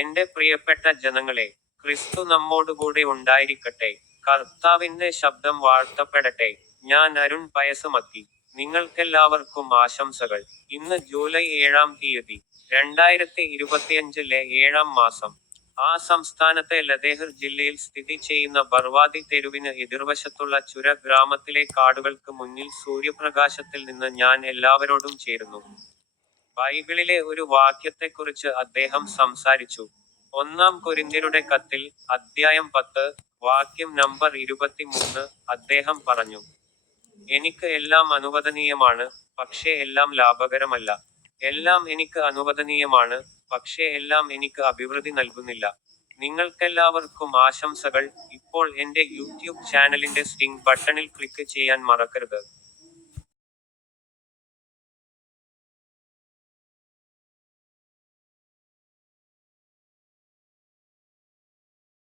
എന്റെ പ്രിയപ്പെട്ട ജനങ്ങളെ ക്രിസ്തു നമ്മോടുകൂടെ ഉണ്ടായിരിക്കട്ടെ. കർത്താവിന്റെ ശബ്ദം വാഴ്ത്തപ്പെടട്ടെ. ഞാൻ അരുൺ പയസുമക്കി നിങ്ങൾക്കെല്ലാവർക്കും ആശംസകൾ. ഇന്ന് ജൂലൈ ഏഴാം തീയതി രണ്ടായിരത്തി ഇരുപത്തിയഞ്ചിലെ ഏഴാം മാസം. ആ സംസ്ഥാനത്തെ ലദേഹർ ജില്ലയിൽ സ്ഥിതി ചെയ്യുന്ന ബർവാദി തെരുവിന് എതിർവശത്തുള്ള ചുര ഗ്രാമത്തിലെ കാടുകൾക്ക് മുന്നിൽ സൂര്യപ്രകാശത്തിൽ നിന്ന് ഞാൻ എല്ലാവരോടും ചേരുന്നു. ബൈബിളിലെ ഒരു വാക്യത്തെക്കുറിച്ച് അദ്ദേഹം സംസാരിച്ചു. ഒന്നാം കൊരിന്ത്യരുടെ കത്തിൽ അദ്ധ്യായം പത്ത് വാക്യം നമ്പർ ഇരുപത്തിമൂന്ന് അദ്ദേഹം പറഞ്ഞു എനിക്ക് എല്ലാം അനുവദനീയമാണ് പക്ഷേ എല്ലാം ലാഭകരമല്ല. എല്ലാം എനിക്ക് അനുവദനീയമാണ് പക്ഷേ എല്ലാം എനിക്ക് അഭിവൃദ്ധി നൽകുന്നില്ല. നിങ്ങൾക്കെല്ലാവർക്കും ആശംസകൾ. ഇപ്പോൾ എന്റെ യൂട്യൂബ് ചാനലിന്റെ സ്റ്റിംഗ് ബട്ടണിൽ ക്ലിക്ക് ചെയ്യാൻ മറക്കരുത്.